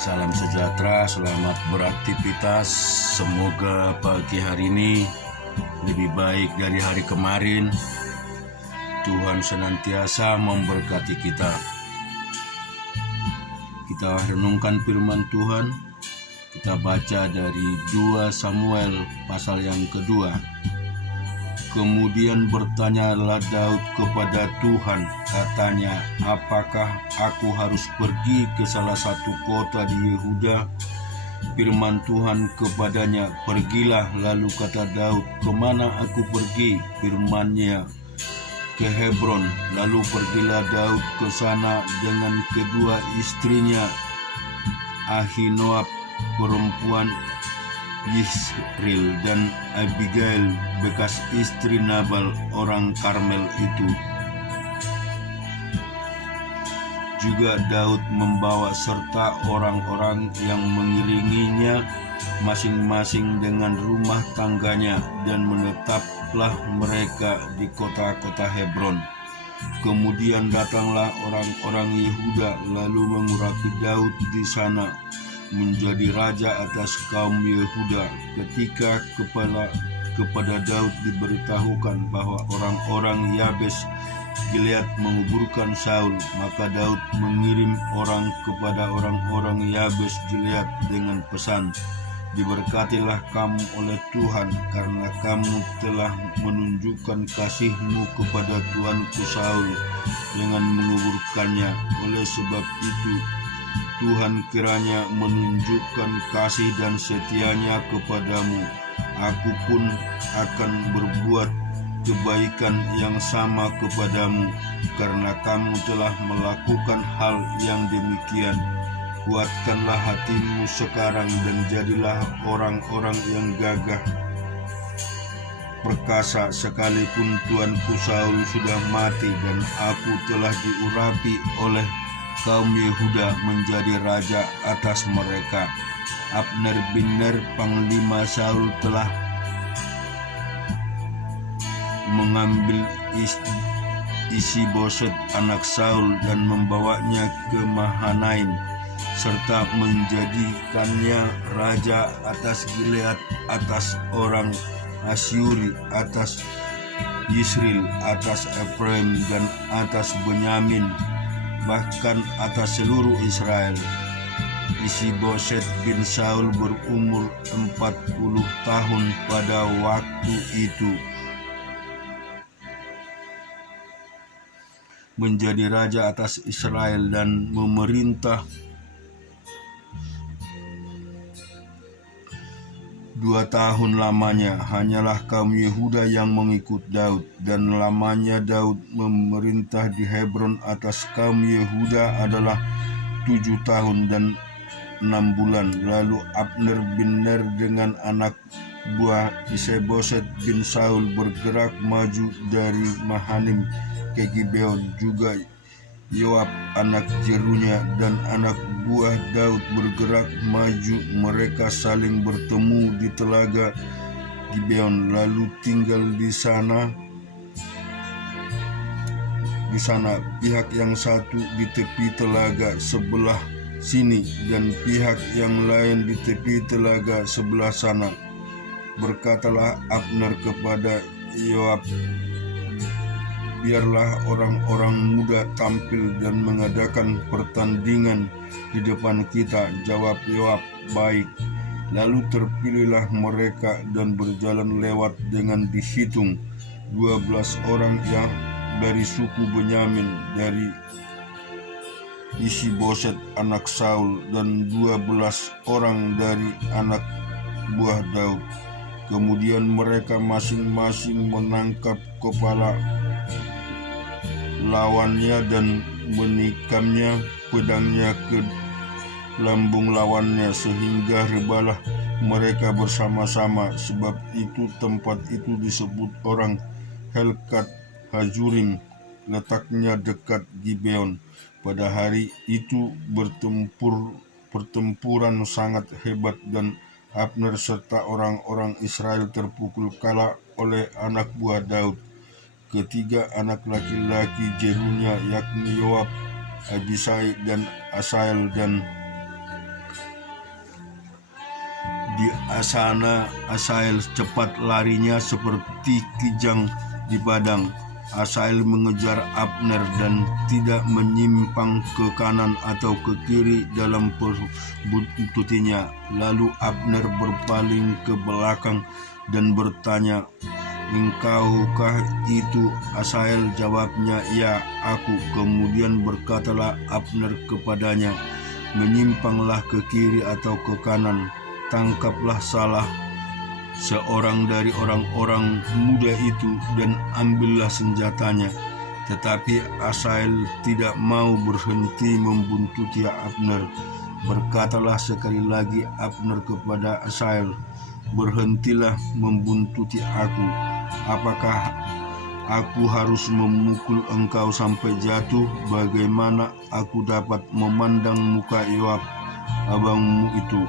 Salam sejahtera, selamat beraktivitas. Semoga pagi hari ini lebih baik dari hari kemarin. Tuhan senantiasa memberkati kita. Kita renungkan firman Tuhan. Kita baca dari 2 Samuel pasal yang kedua. Kemudian bertanyalah Daud kepada Tuhan, katanya, apakah aku harus pergi ke salah satu kota di Yehuda? Firman Tuhan kepadanya, pergilah. Lalu kata Daud, kemana aku pergi? Firman-Nya, ke Hebron. Lalu pergilah Daud ke sana dengan kedua istrinya, Ahinoam perempuan Yisril dan Abigail bekas istri Nabal orang Karmel itu. Juga Daud membawa serta orang-orang yang mengiringinya masing-masing dengan rumah tangganya, dan menetaplah mereka di kota-kota Hebron. Kemudian datanglah orang-orang Yehuda lalu mengurapi Daud di sana menjadi raja atas kaum Yehuda. Ketika kepada Daud diberitahukan bahwa orang-orang Yabes Gilead menguburkan Saul, maka Daud mengirim orang kepada orang-orang Yabes Gilead dengan pesan, diberkatilah kamu oleh Tuhan, karena kamu telah menunjukkan kasih-Mu kepada Tuanku Saul dengan menguburkannya. Oleh sebab itu Tuhan kiranya menunjukkan kasih dan setia-Nya kepadamu. Aku pun akan berbuat kebaikan yang sama kepadamu, karena kamu telah melakukan hal yang demikian. Kuatkanlah hatimu sekarang dan jadilah orang-orang yang gagah perkasa, sekalipun tuanku Saul sudah mati dan aku telah diurapi oleh kaum Yehuda menjadi raja atas mereka. Abner bin Ner, panglima Saul, telah mengambil Isi-Boset anak Saul dan membawanya ke Mahanaim, serta menjadikannya raja atas Gilead, atas orang Asyuri, atas Yisril, atas Efraim, dan atas Benyamin, bahkan atas seluruh Israel. Isi-Boset bin Saul berumur 40 tahun pada waktu itu, menjadi raja atas Israel dan memerintah 2 tahun lamanya. Hanyalah kaum Yehuda yang mengikut Daud, dan lamanya Daud memerintah di Hebron atas kaum Yehuda adalah 7 tahun dan 6 bulan. Lalu Abner bin Ner dengan anak buah Isi-Boset bin Saul bergerak maju dari Mahanaim ke Gibeon. Juga Yoab anak Jerunya dan anak buah Daud bergerak maju. Mereka saling bertemu di telaga Gibeon, lalu tinggal di sana. Pihak yang satu di tepi telaga sebelah sini dan pihak yang lain di tepi telaga sebelah sana. Berkatalah Abner kepada Yoab, biarlah orang-orang muda tampil dan mengadakan pertandingan di depan kita. Jawab Yoab, baik. Lalu terpilihlah mereka dan berjalan lewat dengan dihitung 12 orang yang dari suku Benyamin, dari Isi-Boset anak Saul, dan 12 orang dari anak buah Daud. Kemudian mereka masing-masing menangkap kepala lawannya dan menikamnya pedangnya ke lambung lawannya, sehingga rebalah mereka bersama-sama. Sebab itu tempat itu disebut orang Helkat Hazurim, letaknya dekat Gibeon. Pada hari itu pertempuran sangat hebat, dan Abner serta orang-orang Israel terpukul kalah oleh anak buah Daud. Ketiga anak laki-laki Jerunya, yakni Yoab, Abisai, dan Asael, dan Di sana Asael cepat larinya seperti kijang di padang. Asael mengejar Abner dan tidak menyimpang ke kanan atau ke kiri dalam perbuntutinya. Lalu Abner berpaling ke belakang dan bertanya, "Engkaukah itu, Asael?" Jawabnya, "Ya, aku." Kemudian berkatalah Abner kepadanya, "Menyimpanglah ke kiri atau ke kanan, tangkaplah salah seorang dari orang-orang muda itu dan ambillah senjatanya." Tetapi Asael tidak mau berhenti membuntuti Abner. Berkatalah sekali lagi Abner kepada Asael, "Berhentilah membuntuti aku. Apakah aku harus memukul engkau sampai jatuh? Bagaimana aku dapat memandang muka Yoab, abangmu itu?"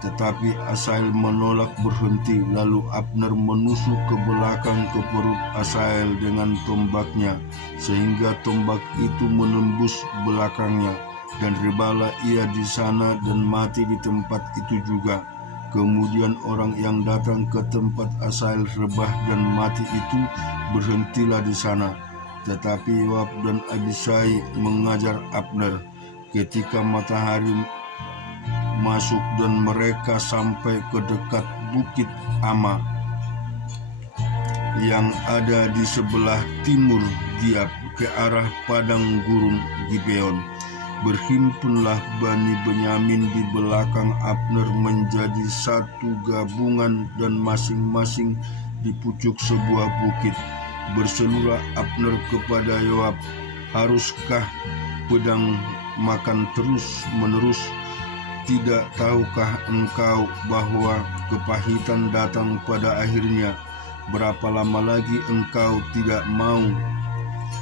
Tetapi Asael menolak berhenti. Lalu Abner menusuk ke belakang ke perut Asael dengan tombaknya, sehingga tombak itu menembus belakangnya, dan rebalah ia di sana dan mati di tempat itu juga. Kemudian orang yang datang ke tempat Asael rebah dan mati itu berhentilah di sana. Tetapi Yoab dan Abisai mengajar Abner. Ketika matahari masuk dan mereka sampai ke dekat bukit Ama yang ada di sebelah timur Giab ke arah padang gurun Gibeon, berhimpunlah Bani Benyamin di belakang Abner menjadi satu gabungan dan masing-masing di pucuk sebuah bukit. Berserulah Abner kepada Yoab, "Haruskah pedang makan terus-menerus? Tidak tahukah engkau bahwa kepahitan datang pada akhirnya? Berapa lama lagi engkau tidak mau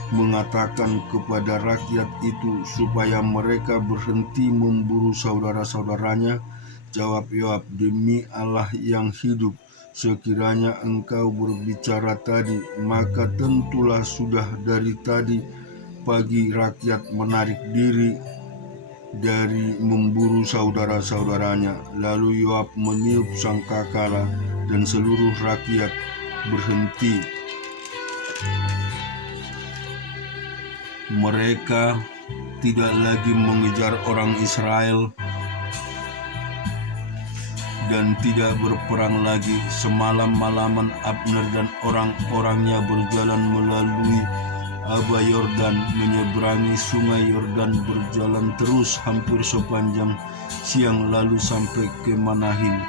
mengatakan kepada rakyat itu supaya mereka berhenti memburu saudara-saudaranya?" Jawab Yoab, "Demi Allah yang hidup, sekiranya engkau berbicara tadi, maka tentulah sudah dari tadi pagi rakyat menarik diri dari memburu saudara-saudaranya." Lalu Yoab meniup sangkakala dan seluruh rakyat berhenti. Mereka tidak lagi mengejar orang Israel dan tidak berperang lagi. Semalam-malaman Abner dan orang-orangnya berjalan melalui Aba Yordan, menyeberangi sungai Yordan, berjalan terus hampir sepanjang siang lalu sampai ke Manahim.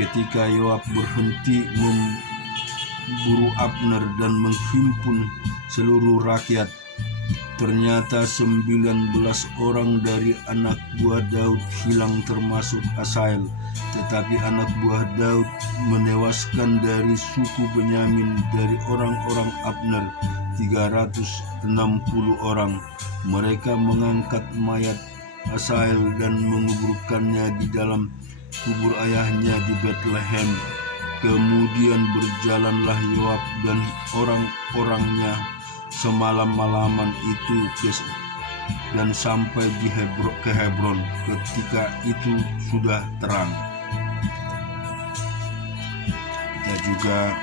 Ketika Yoab berhenti memburu Abner dan menghimpun seluruh rakyat, ternyata 19 orang dari anak buah Daud hilang termasuk Asael. Tetapi anak buah Daud menewaskan dari suku Benyamin dari orang-orang Abner 360 orang. Mereka mengangkat mayat Asael dan menguburkannya di dalam kubur ayahnya di Betlehem. Kemudian berjalanlah Yoab dan orang-orangnya semalam-malaman itu dan sampai ke Hebron ketika itu sudah terang. Kita juga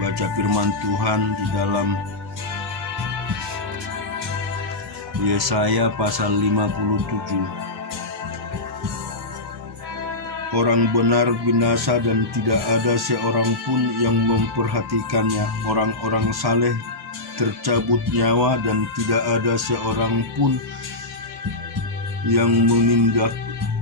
baca firman Tuhan di dalam Yesaya pasal 57. Orang benar binasa dan tidak ada seorang pun yang memperhatikannya. Orang-orang saleh tercabut nyawa dan tidak ada seorang pun yang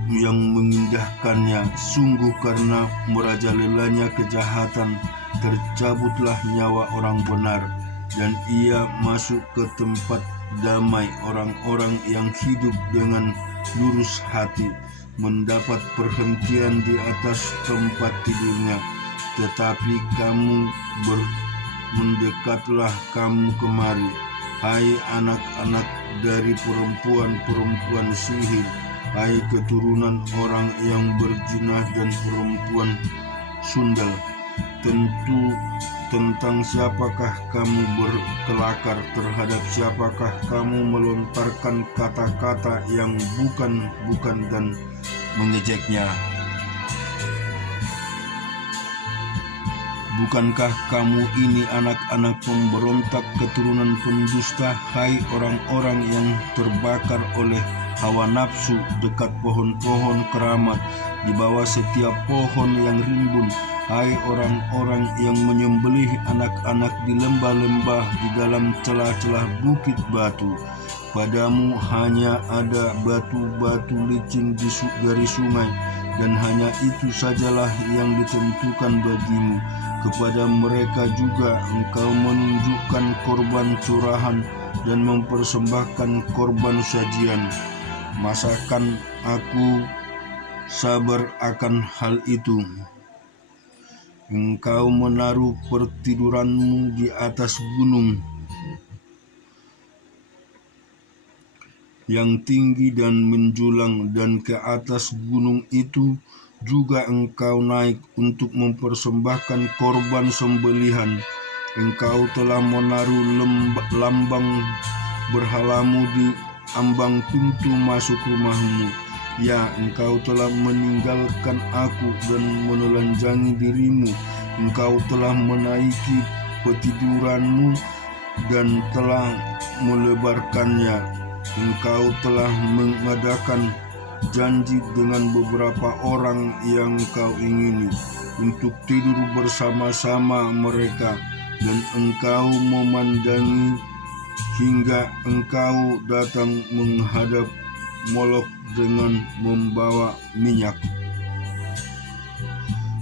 mengindahkannya. Sungguh karena merajalelanya kejahatan, tercabutlah nyawa orang benar, dan ia masuk ke tempat damai orang-orang yang hidup dengan lurus hati, mendapat perhentian di atas tempat tidurnya. Tetapi kamu mendekatlah kamu kemari, hai anak-anak dari perempuan-perempuan sihir, hai keturunan orang yang berzinah dan perempuan sundal. Tentu tentang siapakah kamu berkelakar, terhadap siapakah kamu melontarkan kata-kata yang bukan dan mengejeknya? Bukankah kamu ini anak-anak pemberontak keturunan pendusta, hai orang-orang yang terbakar oleh hawa nafsu dekat pohon-pohon keramat di bawah setiap pohon yang rimbun, hai orang-orang yang menyembelih anak-anak di lembah-lembah di dalam celah-celah bukit batu. Padamu hanya ada batu-batu licin dari sungai, dan hanya itu sajalah yang ditentukan bagimu. Kepada mereka juga engkau menunjukkan korban curahan dan mempersembahkan korban sajian. Masakan aku sabar akan hal itu? Engkau menaruh pertiduranmu di atas gunung yang tinggi dan menjulang, dan ke atas gunung itu juga engkau naik untuk mempersembahkan korban sembelihan. Engkau telah menaruh lambang berhalamu di ambang pintu masuk rumahmu. Ya, engkau telah meninggalkan aku dan menelanjangi dirimu. Engkau telah menaiki petiduranmu dan telah melebarkannya. Engkau telah mengadakan janji dengan beberapa orang yang kau ingini untuk tidur bersama-sama mereka, dan engkau memandangi hingga engkau datang menghadap Molok dengan membawa minyak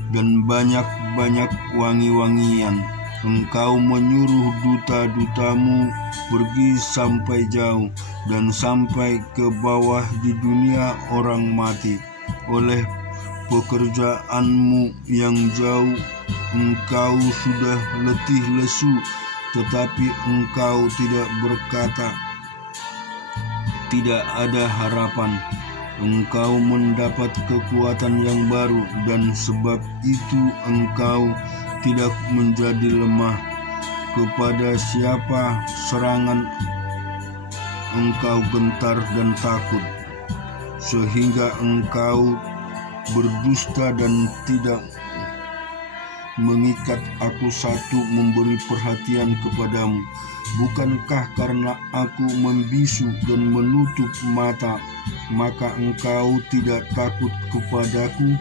dan banyak-banyak wangi-wangian. Engkau menyuruh duta-dutamu pergi sampai jauh dan sampai ke bawah di dunia orang mati. Oleh pekerjaanmu yang jauh, engkau sudah letih lesu, tetapi engkau tidak berkata, tidak ada harapan. Engkau mendapat kekuatan yang baru, dan sebab itu engkau tidak menjadi lemah. Kepada siapa serangan engkau gentar dan takut, sehingga engkau berdusta dan tidak mengikat aku satu memberi perhatian kepadamu. Bukankah karena aku membisu dan menutup mata, maka engkau tidak takut kepadaku?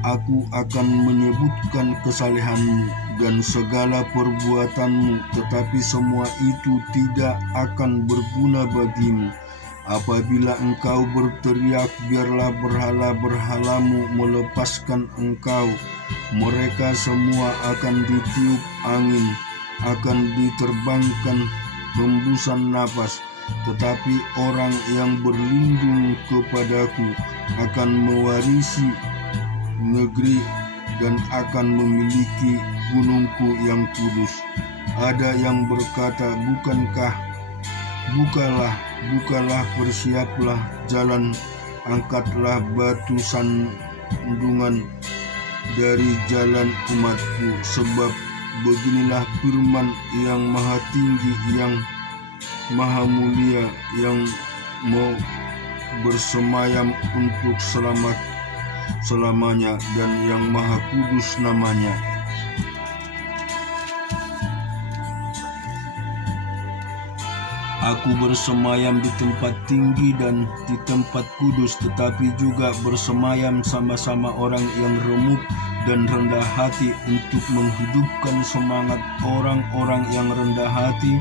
Aku akan menyebutkan kesalehanmu dan segala perbuatanmu, tetapi semua itu tidak akan berguna bagimu. Apabila engkau berteriak, biarlah berhala-berhalamu melepaskan engkau. Mereka semua akan ditiup angin, akan diterbangkan hembusan napas. Tetapi orang yang berlindung kepadaku akan mewarisi negeri dan akan memiliki gunungku yang kudus. Ada yang berkata, bukalah, bersiaplah jalan, angkatlah batu sandungan dari jalan umatku, sebab beginilah firman yang maha tinggi, yang maha mulia, yang mau bersemayam untuk selamanya, dan yang maha kudus namanya. Aku bersemayam di tempat tinggi dan di tempat kudus, tetapi juga bersemayam sama-sama orang yang remuk dan rendah hati, untuk menghidupkan semangat orang-orang yang rendah hati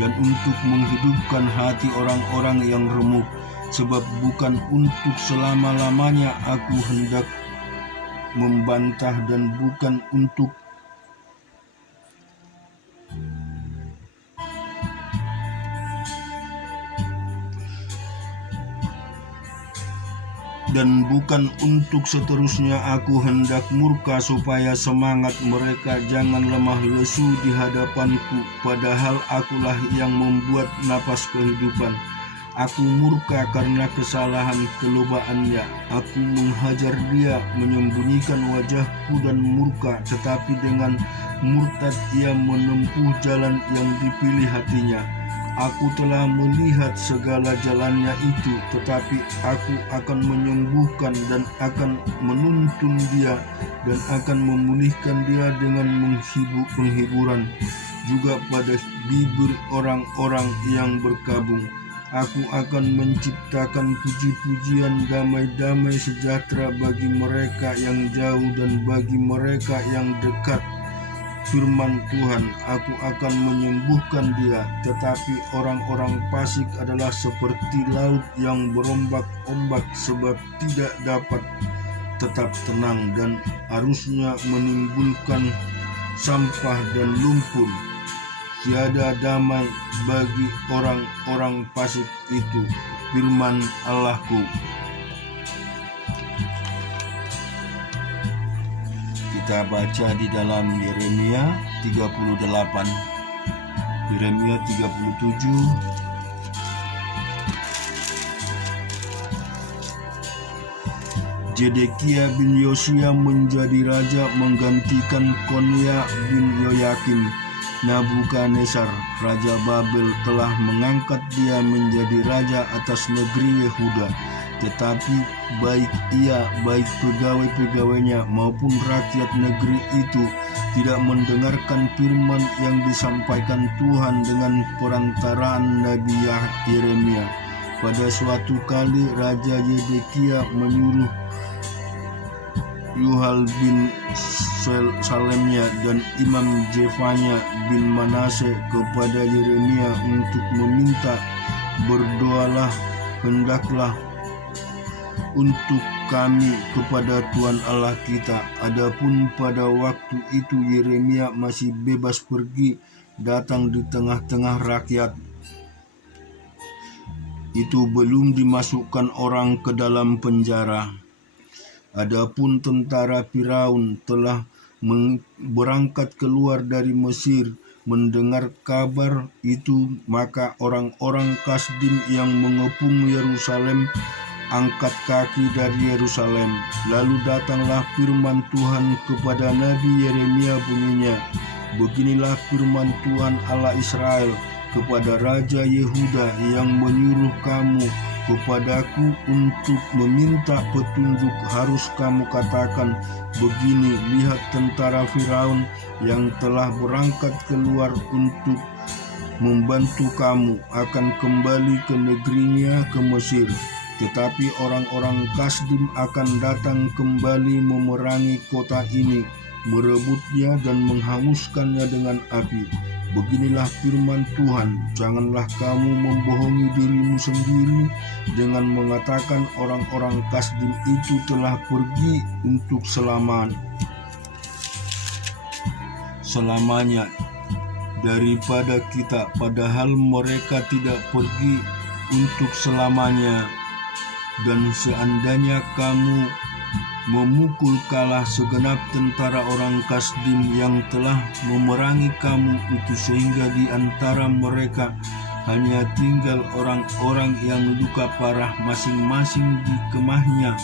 dan untuk menghidupkan hati orang-orang yang remuk. Sebab bukan untuk selama-lamanya aku hendak membantah, dan bukan untuk seterusnya aku hendak murka, supaya semangat mereka jangan lemah lesu di hadapanku, padahal akulah yang membuat napas kehidupan. Aku murka karena kesalahan kelobaannya. Aku menghajar dia, menyembunyikan wajahku dan murka, tetapi dengan murtad ia menempuh jalan yang dipilih hatinya. Aku telah melihat segala jalannya itu, tetapi aku akan menyembuhkan dan akan menuntun dia dan akan memulihkan dia dengan penghiburan juga pada bibir orang-orang yang berkabung. Aku akan menciptakan puji-pujian, damai-damai sejahtera bagi mereka yang jauh dan bagi mereka yang dekat. Firman Tuhan, aku akan menyembuhkan dia, tetapi orang-orang fasik adalah seperti laut yang berombak-ombak, sebab tidak dapat tetap tenang dan arusnya menimbulkan sampah dan lumpur. Tiada damai bagi orang-orang fasik itu, firman Allahku. Kita baca di dalam Yeremia 38, Yeremia 37, Zedekia bin Yosia menjadi raja menggantikan Konia bin Yoyakim. Nabukadnezar, raja Babel, telah mengangkat dia menjadi raja atas negeri Yehuda. Tetapi baik pegawai-pegawainya maupun rakyat negeri itu tidak mendengarkan firman yang disampaikan Tuhan dengan perantaraan Nabi Yeremia. Pada suatu kali Raja Zedekia menyuruh Yuhal bin Salemnya dan Imam Zefanya bin Manase kepada Yeremia untuk meminta, berdoalah hendaklah untuk kami kepada Tuhan Allah kita. Adapun pada waktu itu Yeremia masih bebas pergi datang di tengah-tengah rakyat. Itu belum dimasukkan orang ke dalam penjara. Adapun tentara Firaun telah berangkat keluar dari Mesir. Mendengar kabar itu, maka orang-orang Kasdim yang mengepung Yerusalem angkat kaki dari Yerusalem. Lalu datanglah firman Tuhan kepada Nabi Yeremia bunyinya, beginilah firman Tuhan Allah Israel kepada Raja Yehuda yang menyuruh kamu kepadaku untuk meminta petunjuk, harus kamu katakan begini, lihat tentara Firaun yang telah berangkat keluar untuk membantu kamu akan kembali ke negerinya ke Mesir. Tetapi orang-orang Kasdim akan datang kembali memerangi kota ini, merebutnya dan menghanguskannya dengan api. Beginilah firman Tuhan, janganlah kamu membohongi dirimu sendiri dengan mengatakan orang-orang Kasdim itu telah pergi untuk selamanya daripada kita, padahal mereka tidak pergi untuk selamanya. Dan seandainya kamu memukul kalah segenap tentara orang Kasdim yang telah memerangi kamu itu, sehingga di antara mereka hanya tinggal orang-orang yang luka parah masing-masing di kemahnya,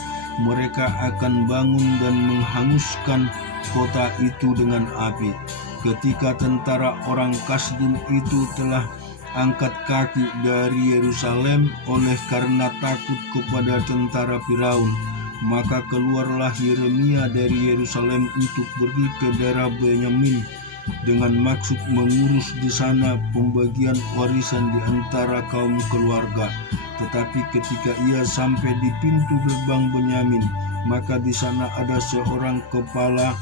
mereka akan bangun dan menghanguskan kota itu dengan api. Ketika tentara orang Kasdim itu telah angkat kaki dari Yerusalem oleh karena takut kepada tentara Firaun, maka keluarlah Yeremia dari Yerusalem untuk pergi ke daerah Benyamin dengan maksud mengurus di sana pembagian warisan di antara kaum keluarga. Tetapi ketika ia sampai di pintu gerbang Benyamin, maka di sana ada seorang kepala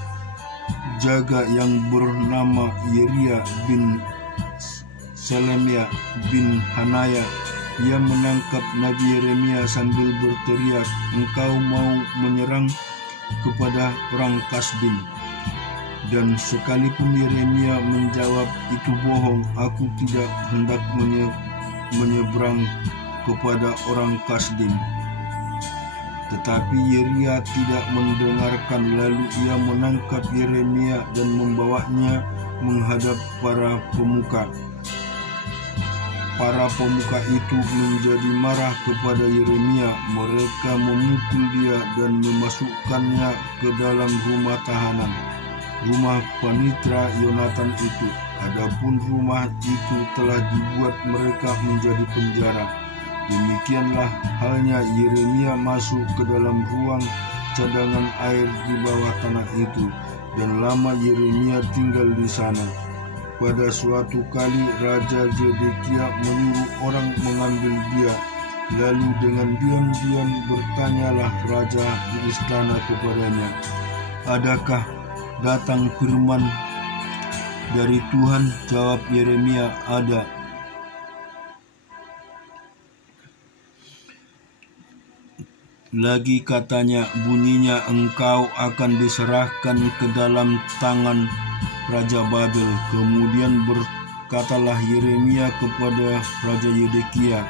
jaga yang bernama Yeria bin Selemia bin Hanaya. Ia menangkap Nabi Yeremia sambil berteriak, engkau mau menyerang kepada orang Kasdim. Dan sekalipun Yeremia menjawab, itu bohong, aku tidak hendak menyeberang kepada orang Kasdim. Tetapi Yeria tidak mendengarkan. Lalu ia menangkap Yeremia dan membawanya menghadap para pemuka. Para pemuka itu menjadi marah kepada Yeremia. Mereka memukul dia dan memasukkannya ke dalam rumah tahanan, rumah panitra Yonatan itu. adapun rumah itu telah dibuat mereka menjadi penjara. Demikianlah halnya Yeremia masuk ke dalam ruang cadangan air di bawah tanah itu, dan lama Yeremia tinggal di sana. Pada suatu kali Raja Zedekia menyuruh orang mengambil dia. Lalu dengan diam-diam bertanyalah raja di istana kepadanya, "Adakah datang firman dari Tuhan?" Jawab Yeremia, "Ada." Lagi katanya, bunyinya, "Engkau akan diserahkan ke dalam tangan Raja Babel." Kemudian berkatalah Yeremia kepada Raja Zedekia,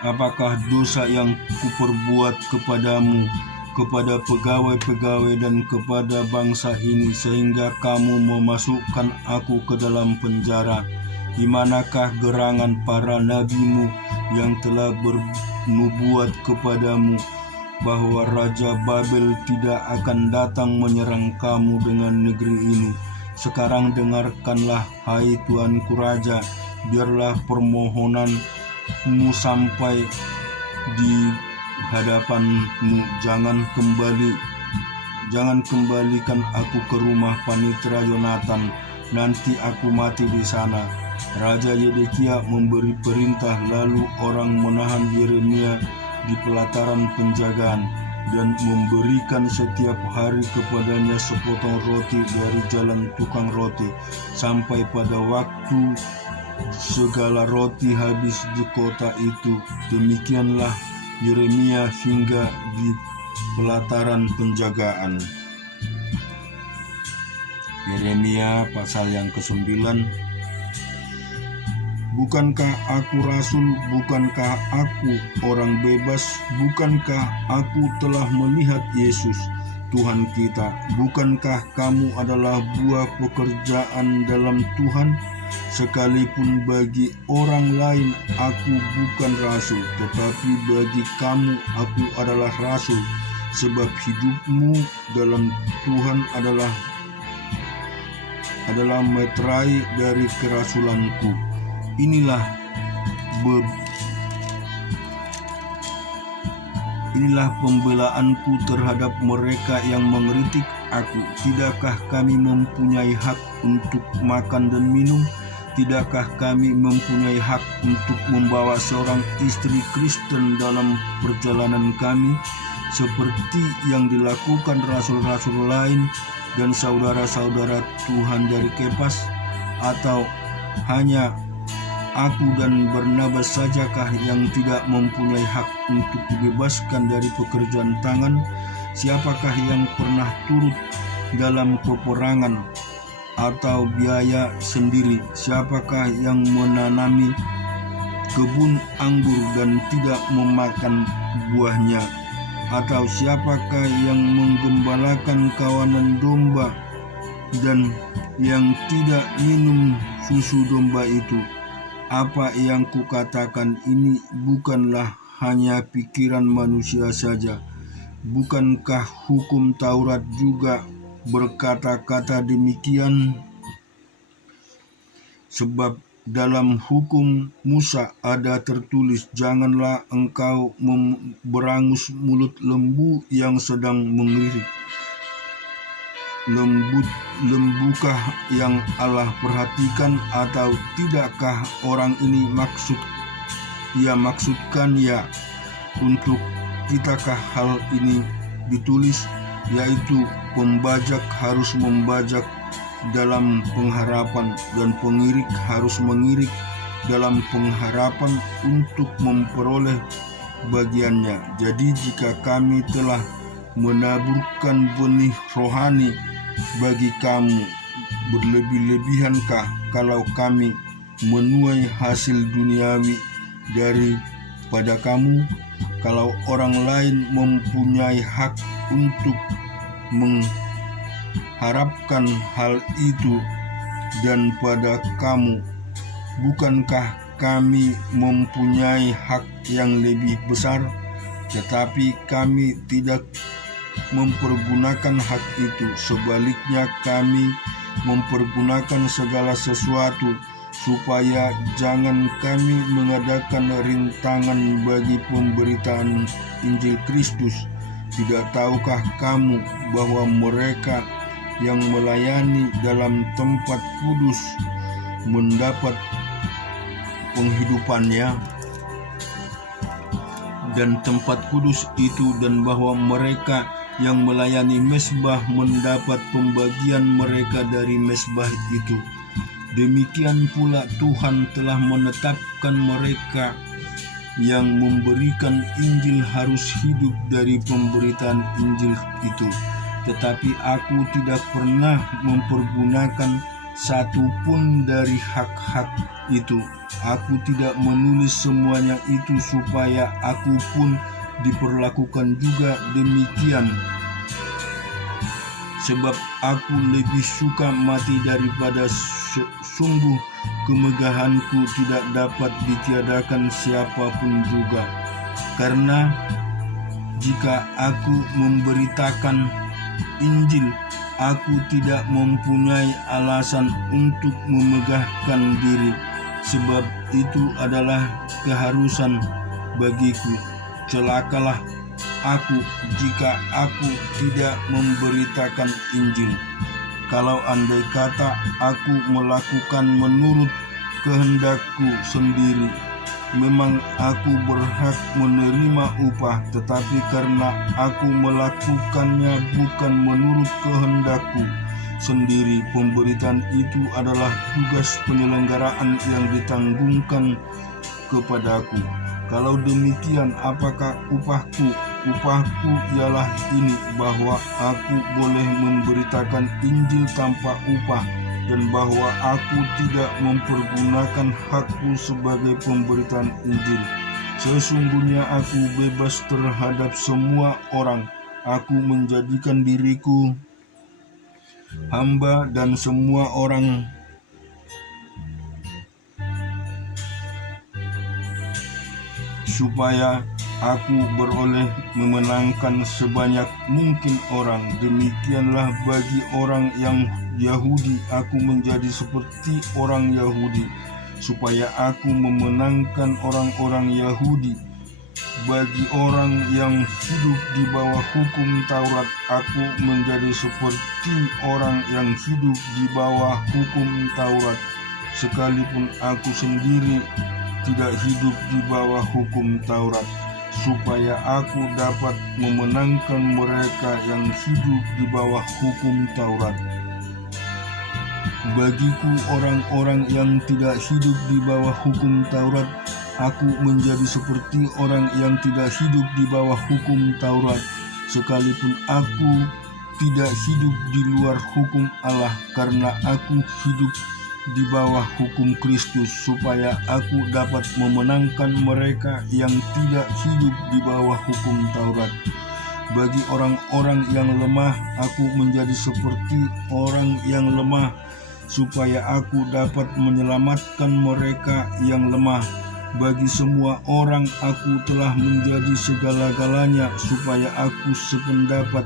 Apakah dosa yang kuperbuat kepadamu, kepada pegawai-pegawai dan kepada bangsa ini, sehingga kamu memasukkan aku ke dalam penjara? Di manakah gerangan para nabimu yang telah bernubuat kepadamu bahwa Raja Babel tidak akan datang menyerang kamu dengan negeri ini? Sekarang dengarkanlah, hai Tuanku Raja, biarlah permohonanmu sampai di hadapanmu. Jangan kembalikan aku ke rumah panitera Yonatan, nanti aku mati di sana. Raja Zedekia memberi perintah, lalu orang menahan Yeremia di pelataran penjagaan dan memberikan setiap hari kepadanya sepotong roti dari jalan tukang roti, sampai pada waktu segala roti habis di kota itu. Demikianlah Yeremia hingga di pelataran penjagaan. Yeremia pasal yang ke-9. Bukankah aku rasul? Bukankah aku orang bebas? Bukankah aku telah melihat Yesus, Tuhan kita? Bukankah kamu adalah buah pekerjaan dalam Tuhan? Sekalipun bagi orang lain aku bukan rasul, tetapi bagi kamu aku adalah rasul, sebab hidupmu dalam Tuhan adalah meterai dari kerasulanku. Inilah pembelaanku terhadap mereka yang mengkritik aku. Tidakkah kami mempunyai hak untuk makan dan minum? Tidakkah kami mempunyai hak untuk membawa seorang istri Kristen dalam perjalanan kami, seperti yang dilakukan rasul-rasul lain dan saudara-saudara Tuhan dari Kepas? Atau hanya aku dan Barnabas sajakah yang tidak mempunyai hak untuk dibebaskan dari pekerjaan tangan? Siapakah yang pernah turut dalam peperangan atau biaya sendiri? Siapakah yang menanami kebun anggur dan tidak memakan buahnya? Atau siapakah yang menggembalakan kawanan domba dan yang tidak minum susu domba itu? Apa yang kukatakan ini bukanlah hanya pikiran manusia saja. Bukankah hukum Taurat juga berkata-kata demikian? Sebab dalam hukum Musa ada tertulis, janganlah engkau berangus mulut lembu yang sedang menglirik. Lembukah yang Allah perhatikan, atau tidakkah orang ini maksudkan ya? Untuk kitakah hal ini ditulis, yaitu pembajak harus membajak dalam pengharapan, dan pengirik harus mengirik dalam pengharapan untuk memperoleh bagiannya. Jadi jika kami telah menaburkan benih rohani bagi kamu, berlebih-lebihankah kalau kami menuai hasil duniawi daripada kamu? Kalau orang lain mempunyai hak untuk mengharapkan hal itu, dan pada kamu, bukankah kami mempunyai hak yang lebih besar? Tetapi kami tidak mempergunakan hak itu. Sebaliknya, kami mempergunakan segala sesuatu supaya jangan kami mengadakan rintangan bagi pemberitaan Injil Kristus. Tidak tahukah kamu bahwa mereka yang melayani dalam tempat kudus mendapat penghidupannya dan tempat kudus itu, dan bahwa mereka yang melayani mezbah mendapat pembagian mereka dari mezbah itu. Demikian pula Tuhan telah menetapkan mereka yang memberikan Injil harus hidup dari pemberitaan Injil itu. Tetapi aku tidak pernah mempergunakan satu pun dari hak-hak itu. Aku tidak menulis semuanya itu supaya aku pun diperlakukan juga demikian. Sebab aku lebih suka mati daripada sungguh kemegahanku tidak dapat ditiadakan siapapun juga. Karena jika aku memberitakan Injil, aku tidak mempunyai alasan untuk memegahkan diri, sebab itu adalah keharusan bagiku. Celakalah aku jika aku tidak memberitakan Injil. Kalau andai kata aku melakukan menurut kehendakku sendiri, memang aku berhak menerima upah. Tetapi karena aku melakukannya bukan menurut kehendakku sendiri, pemberitaan itu adalah tugas penyelenggaraan yang ditanggungkan kepadaku. Kalau demikian, apakah upahku? Upahku ialah ini, bahwa aku boleh memberitakan Injil tanpa upah, dan bahwa aku tidak mempergunakan hakku sebagai pemberitaan Injil. Sesungguhnya aku bebas terhadap semua orang. Aku menjadikan diriku hamba dan semua orang supaya aku beroleh memenangkan sebanyak mungkin orang. Demikianlah bagi orang yang Yahudi, aku menjadi seperti orang Yahudi, supaya aku memenangkan orang-orang Yahudi. Bagi orang yang hidup di bawah hukum Taurat, aku menjadi seperti orang yang hidup di bawah hukum Taurat, sekalipun aku sendiri tidak hidup di bawah hukum Taurat, supaya aku dapat memenangkan mereka yang hidup di bawah hukum Taurat. Bagiku, orang-orang yang tidak hidup di bawah hukum Taurat, aku menjadi seperti orang yang tidak hidup di bawah hukum Taurat, sekalipun aku tidak hidup di luar hukum Allah, karena aku hidup di bawah hukum Kristus, supaya aku dapat memenangkan mereka yang tidak hidup di bawah hukum Taurat. Bagi orang-orang yang lemah, aku menjadi seperti orang yang lemah, supaya aku dapat menyelamatkan mereka yang lemah. Bagi semua orang aku telah menjadi segala-galanya, supaya aku sependapat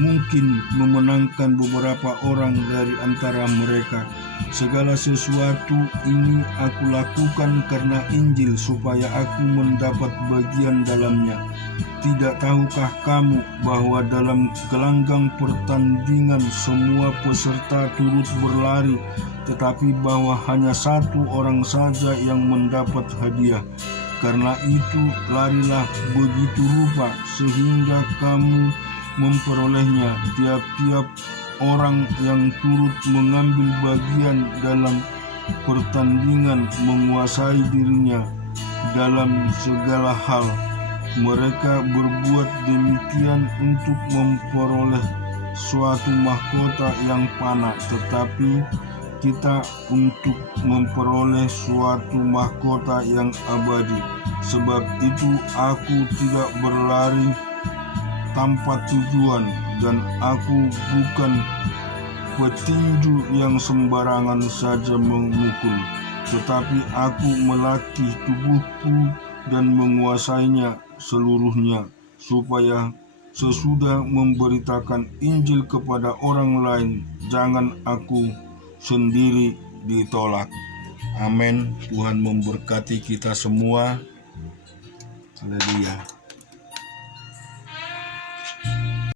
mungkin memenangkan beberapa orang dari antara mereka. Segala sesuatu ini aku lakukan karena Injil, supaya aku mendapat bagian dalamnya. Tidak tahukah kamu bahwa dalam gelanggang pertandingan semua peserta turut berlari, tetapi bahwa hanya satu orang saja yang mendapat hadiah? Karena itu larilah begitu rupa sehingga kamu memperolehnya. Tiap-tiap orang yang turut mengambil bagian dalam pertandingan menguasai dirinya dalam segala hal. Mereka berbuat demikian untuk memperoleh suatu mahkota yang fana, tetapi kita untuk memperoleh suatu mahkota yang abadi. Sebab itu aku tidak berlari tanpa tujuan, dan aku bukan petinju yang sembarangan saja memukul, tetapi aku melatih tubuhku dan menguasainya seluruhnya, supaya sesudah memberitakan Injil kepada orang lain, jangan aku sendiri ditolak. Amin. Tuhan memberkati kita semua. Haleluya.